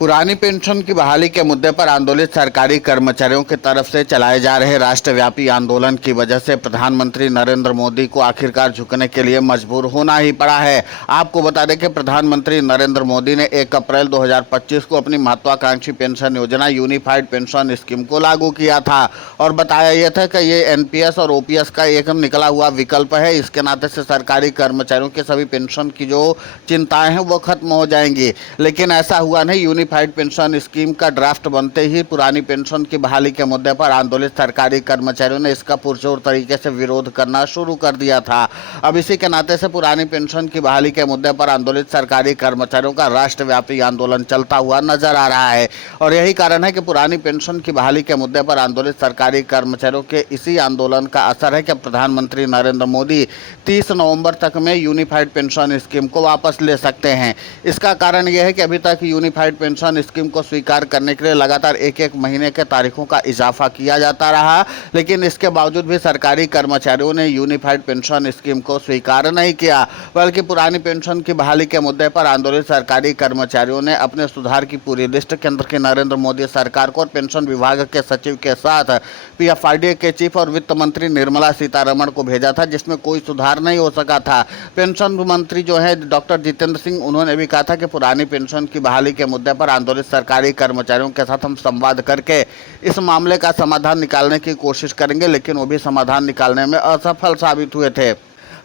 पुरानी पेंशन की बहाली के मुद्दे पर आंदोलित सरकारी कर्मचारियों की तरफ से चलाए जा रहे राष्ट्रव्यापी आंदोलन की वजह से प्रधानमंत्री नरेंद्र मोदी को आखिरकार झुकने के लिए मजबूर होना ही पड़ा है। आपको बता दें कि प्रधानमंत्री नरेंद्र मोदी ने 1 अप्रैल 2025 को अपनी महत्वाकांक्षी पेंशन योजना यूनिफाइड पेंशन स्कीम को लागू किया था और बताया यह था कि ये एनपीएस और ओपीएस का एक निकला हुआ विकल्प है। इसके नाते से सरकारी कर्मचारियों के सभी पेंशन की जो चिंताएं हैं वो खत्म हो जाएंगी, लेकिन ऐसा हुआ नहीं। यूनिफाइड पेंशन स्कीम का ड्राफ्ट बनते ही पुरानी पेंशन की बहाली के मुद्दे पर आंदोलित सरकारी कर्मचारियों ने इसका पुरजोर तरीके से विरोध करना शुरू कर दिया था। अब इसी के नाते से पुरानी पेंशन की बहाली के मुद्दे पर आंदोलित सरकारी कर्मचारियों का राष्ट्रव्यापी आंदोलन चलता हुआ नजर आ रहा है और यही कारण है कि पुरानी पेंशन की बहाली के मुद्दे पर आंदोलित सरकारी कर्मचारियों के इसी आंदोलन का असर है कि प्रधानमंत्री नरेंद्र मोदी 30 नवंबर तक में यूनिफाइड पेंशन स्कीम को वापस ले सकते हैं। इसका कारण यह है कि अभी तक यूनिफाइड पेंशन स्कीम को स्वीकार करने के लिए लगातार एक महीने के तारीखों का इजाफा किया जाता रहा, लेकिन इसके बावजूद भी सरकारी कर्मचारियों ने यूनिफाइड पेंशन स्कीम को स्वीकार नहीं किया, बल्कि पुरानी पेंशन की बहाली के मुद्दे पर आंदोलित सरकारी कर्मचारियों ने अपने सुधार की पूरी लिस्ट केंद्र की नरेंद्र मोदी सरकार को और पेंशन विभाग के सचिव के साथ पीएफआईडी के चीफ और वित्त मंत्री निर्मला सीतारमण को भेजा था, जिसमें कोई सुधार नहीं हो सका था। पेंशन मंत्री जो है डॉक्टर जितेंद्र सिंह, उन्होंने भी कहा था कि पुरानी पेंशन की बहाली के मुद्दे पर आंदोलित सरकारी कर्मचारियों के साथ हम संवाद करके इस मामले का समाधान निकालने की कोशिश करेंगे, लेकिन वो भी समाधान निकालने में असफल साबित हुए थे।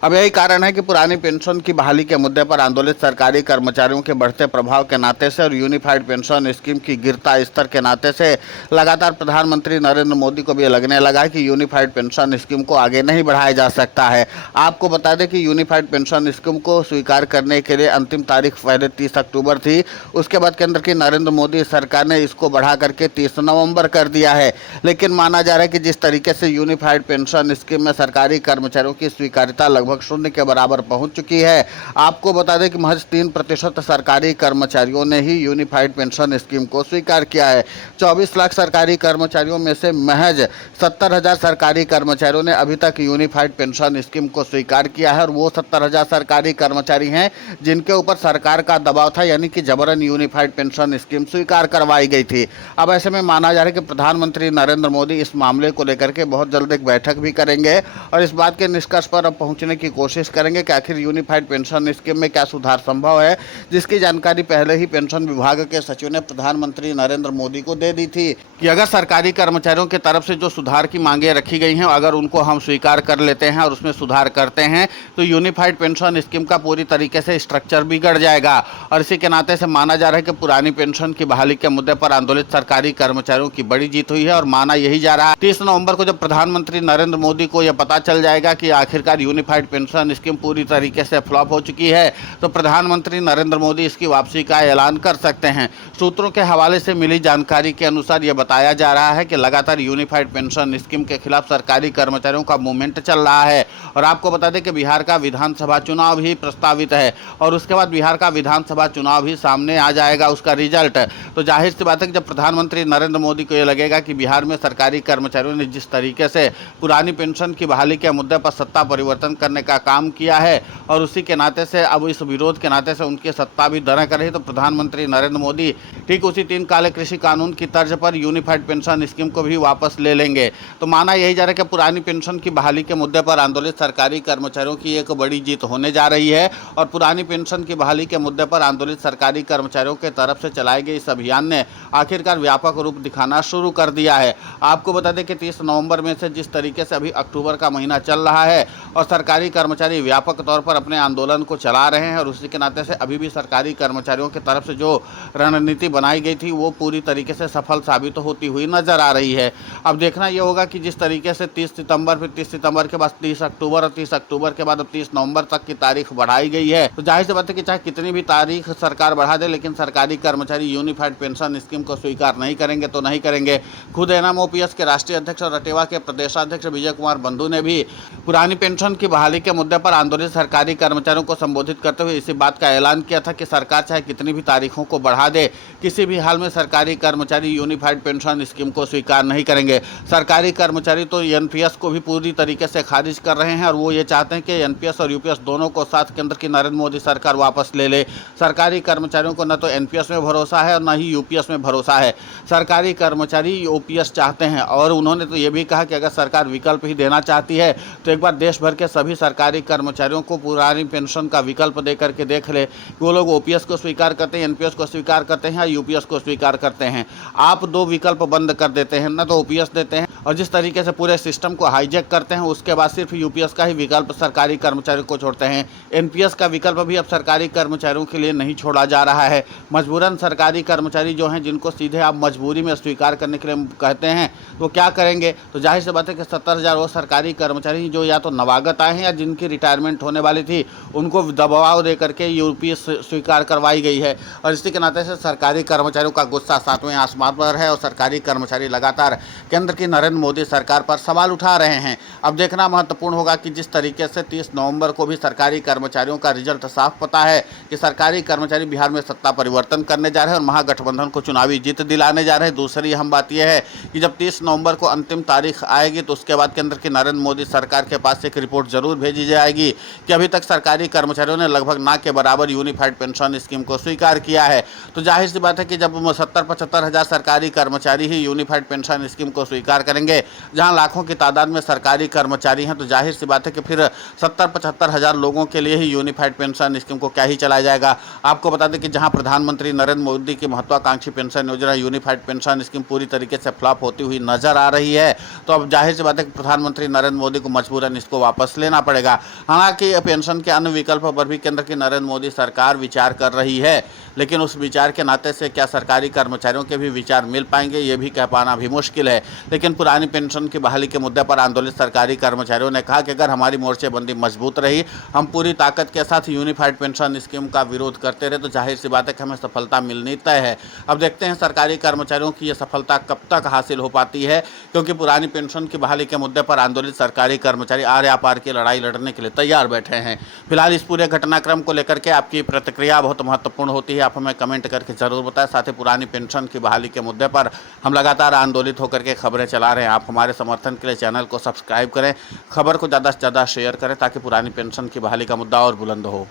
अब यही कारण है कि पुरानी पेंशन की बहाली के मुद्दे पर आंदोलित सरकारी कर्मचारियों के बढ़ते प्रभाव के नाते से और यूनिफाइड पेंशन स्कीम की गिरता स्तर के नाते से लगातार प्रधानमंत्री नरेंद्र मोदी को भी लगने लगा कि यूनिफाइड पेंशन स्कीम को आगे नहीं बढ़ाया जा सकता है। आपको बता दें कि यूनिफाइड पेंशन स्कीम को स्वीकार करने के लिए अंतिम तारीख पहले 30 अक्टूबर थी, उसके बाद केंद्र की नरेंद्र मोदी सरकार ने इसको बढ़ा करके 30 नवंबर कर दिया है। लेकिन माना जा रहा है कि जिस तरीके से यूनिफाइड पेंशन स्कीम में सरकारी कर्मचारियों की स्वीकार्यता लगभग शून्य के बराबर पहुंच चुकी है। आपको बता दें कि महज 3% सरकारी कर्मचारियों ने ही यूनिफाइड पेंशन स्कीम को स्वीकार किया है। 24 लाख सरकारी कर्मचारियों में से महज 70,000 सरकारी कर्मचारियों ने अभी तक यूनिफाइड पेंशन स्कीम को स्वीकार किया है और वो 70,000 सरकारी कर्मचारी हैं जिनके ऊपर सरकार का दबाव था, यानी कि जबरन यूनिफाइड पेंशन स्कीम स्वीकार करवाई गई थी। अब ऐसे में माना जा रहा है कि प्रधानमंत्री नरेंद्र मोदी इस मामले को लेकर के बहुत जल्द एक बैठक भी करेंगे और इस बात के निष्कर्ष पर अब पहुंचने की कोशिश करेंगे कि आखिर यूनिफाइड पेंशन स्कीम में क्या सुधार संभव है, जिसकी जानकारी पहले ही पेंशन विभाग के सचिव ने प्रधानमंत्री नरेंद्र मोदी को दे दी थी कि अगर सरकारी कर्मचारियों की तरफ से जो सुधार की मांगे रखी गई हैं अगर उनको हम स्वीकार कर लेते हैं और उसमें सुधार करते हैं तो यूनिफाइड पेंशन स्कीम का पूरी तरीके से स्ट्रक्चर बिगड़ जाएगा। और इसी के नाते से माना जा रहा है कि पुरानी पेंशन की बहाली के मुद्दे पर आंदोलित सरकारी कर्मचारियों की बड़ी जीत हुई है और माना यही जा रहा है 30 नवंबर को जब प्रधानमंत्री नरेंद्र मोदी को यह पता चल जाएगा कि आखिरकार यूनिफाइड पेंशन स्कीम पूरी तरीके से फ्लॉप हो चुकी है तो प्रधानमंत्री नरेंद्र मोदी इसकी वापसी का ऐलान कर सकते हैं। सूत्रों के हवाले से मिली जानकारी के अनुसार यह बताया जा रहा है कि लगातार यूनिफाइड पेंशन स्कीम के खिलाफ सरकारी कर्मचारियों का मूवमेंट चल रहा है और आपको बता दें कि बिहार का विधानसभा चुनाव भी प्रस्तावित है और उसके बाद बिहार का विधानसभा चुनाव भी सामने आ जाएगा उसका रिजल्ट। तो जाहिर सी बात है कि जब प्रधानमंत्री नरेंद्र मोदी को यह लगेगा कि बिहार में सरकारी कर्मचारियों ने जिस तरीके से पुरानी पेंशन की बहाली के मुद्दे पर सत्ता परिवर्तन करने का काम किया है और उसी के नाते से अब इस विरोध के नाते से उनकी सत्ता भी दरक रही तो प्रधानमंत्री नरेंद्र मोदी ठीक उसी 3 काले कृषि कानून की तर्ज पर यूनिफाइड पेंशन स्कीम को भी वापस ले लेंगे। तो माना यही जा रहा है कि पुरानी पेंशन की बहाली के मुद्दे पर आंदोलित सरकारी कर्मचारियों की एक बड़ी जीत होने जा रही है और पुरानी पेंशन की बहाली के मुद्दे पर आंदोलित सरकारी कर्मचारियों के तरफ से चलाए गए इस अभियान ने आखिरकार व्यापक रूप दिखाना शुरू कर दिया है। आपको बता दें कि 30 नवंबर में से जिस तरीके से अभी अक्टूबर का महीना चल रहा है और सरकारी कर्मचारी व्यापक तौर पर अपने आंदोलन को चला रहे हैं और उसी के नाते से अभी भी सरकारी कर्मचारियों की तरफ से जो रणनीति बनाई गई थी वो पूरी तरीके से सफल साबित होती हुई नजर आ रही है। अब देखना यह होगा कि जिस तरीके से 30 सितंबर फिर 30 सितंबर के बाद 30 अक्टूबर और 30 अक्टूबर के बाद अब 30 नवंबर तक की तारीख बढ़ाई गई है तो जाहिर सी बात है कि चाहे कितनी भी तारीख सरकार बढ़ा दे लेकिन सरकारी कर्मचारी यूनिफाइड पेंशन स्कीम को स्वीकार नहीं करेंगे तो नहीं करेंगे। खुद एनएमओपीएस के राष्ट्रीय अध्यक्ष और रटेवा के प्रदेशाध्यक्ष विजय कुमार बंधु ने भी पुरानी पेंशन की बहाली बहाली के मुद्दे पर आंदोलित सरकारी कर्मचारियों को संबोधित करते हुए इसी बात का ऐलान किया था कि सरकार चाहे कितनी भी तारीखों को बढ़ा दे, किसी भी हाल में सरकारी कर्मचारी यूनिफाइड पेंशन स्कीम को स्वीकार नहीं करेंगे। सरकारी कर्मचारी तो एनपीएस को भी पूरी तरीके से खारिज कर रहे हैं और वो ये चाहते हैं कि एनपीएस और यूपीएस दोनों को साथ केंद्र की नरेंद्र मोदी सरकार वापस ले ले। सरकारी कर्मचारियों को न तो एनपीएस में भरोसा है और न ही यूपीएस में भरोसा है। सरकारी कर्मचारी ओपीएस चाहते हैं और उन्होंने तो ये भी कहा कि अगर सरकार विकल्प ही देना चाहती है तो एक बार देश भर के सभी सरकारी कर्मचारियों को पुरानी पेंशन का विकल्प दे करके देख ले कि वो लोग ओपीएस को स्वीकार करते हैं, एनपीएस को स्वीकार करते हैं या यूपीएस को स्वीकार करते हैं। आप दो विकल्प बंद कर देते हैं, न तो ओपीएस देते हैं और जिस तरीके से पूरे सिस्टम को हाईजैक करते हैं उसके बाद सिर्फ यूपीएस का ही विकल्प सरकारी कर्मचारियों को छोड़ते हैं। एनपीएस का विकल्प भी अब सरकारी कर्मचारियों के लिए नहीं छोड़ा जा रहा है। मजबूरन सरकारी कर्मचारी जो हैं जिनको सीधे आप मजबूरी में स्वीकार करने के लिए कहते हैं तो क्या करेंगे? तो जाहिर सी बात है कि 70,000 वो सरकारी कर्मचारी जो या तो नवागत आए हैं या जिनकी रिटायरमेंट होने वाली थी उनको दबाव दे करके यूपीएस स्वीकार करवाई गई है और इसी के नाते से सरकारी कर्मचारियों का गुस्सा सातवें आसमान पर है और सरकारी कर्मचारी लगातार केंद्र की नरेंद्र मोदी सरकार पर सवाल उठा रहे हैं। अब देखना महत्वपूर्ण होगा कि जिस तरीके से 30 नवंबर को भी सरकारी कर्मचारियों का रिजल्ट साफ पता है कि सरकारी कर्मचारी बिहार में सत्ता परिवर्तन करने जा रहे हैं और महागठबंधन को चुनावी जीत दिलाने जा रहे हैं। दूसरी अहम बात यह है कि जब 30 नवंबर को अंतिम तारीख आएगी तो उसके बाद केंद्र की नरेंद्र मोदी सरकार के पास एक रिपोर्ट जरूर भेजी जाएगी कि अभी तक सरकारी कर्मचारियों ने लगभग ना के बराबर यूनिफाइड पेंशन स्कीम को स्वीकार किया है। तो जाहिर सी बात है कि जब 70-75 हज़ार सरकारी कर्मचारी ही यूनिफाइड पेंशन स्कीम को स्वीकार करेंगे, जहां लाखों की तादाद में सरकारी कर्मचारी हैं, तो जाहिर सी बात है कि फिर 70-75 हज़ार लोगों के लिए ही यूनिफाइड पेंशन स्कीम को क्या ही चलाया जाएगा। आपको बता दें कि जहां प्रधानमंत्री नरेंद्र मोदी की महत्वाकांक्षी पेंशन योजना यूनिफाइड पेंशन स्कीम पूरी तरीके से फ्लॉप होती हुई नजर आ रही है, तो अब जाहिर सी बात है कि प्रधानमंत्री नरेंद्र मोदी को मजबूरन इसको वापस लेना पड़ेगा। हालांकि पेंशन के अन्य विकल्प पर भी केंद्र की नरेंद्र मोदी सरकार विचार कर रही है, लेकिन उस विचार के नाते से क्या सरकारी कर्मचारियों के भी विचार मिल पाएंगे ये भी कह पाना भी मुश्किल है। लेकिन पुरानी पेंशन की बहाली के मुद्दे पर आंदोलित सरकारी कर्मचारियों ने कहा कि अगर हमारी मोर्चेबंदी मजबूत रही, हम पूरी ताकत के साथ यूनिफाइड पेंशन स्कीम का विरोध करते रहे, तो जाहिर सी बात है कि हमें सफलता मिलनी तय है। अब देखते हैं सरकारी कर्मचारियों की यह सफलता कब तक हासिल हो पाती है, क्योंकि पुरानी पेंशन की बहाली के मुद्दे पर आंदोलित सरकारी कर्मचारी आर या पार की लड़ाई लड़ने के लिए तैयार बैठे हैं। फिलहाल इस पूरे घटनाक्रम को लेकर के आपकी प्रतिक्रिया बहुत महत्वपूर्ण होती है, आप हमें कमेंट करके जरूर बताएं। साथ ही पुरानी पेंशन की बहाली के मुद्दे पर हम लगातार आंदोलित होकर के खबरें चला रहे हैं। आप हमारे समर्थन के लिए चैनल को सब्सक्राइब करें, खबर को ज़्यादा से ज़्यादा शेयर करें ताकि पुरानी पेंशन की बहाली का मुद्दा और बुलंद हो।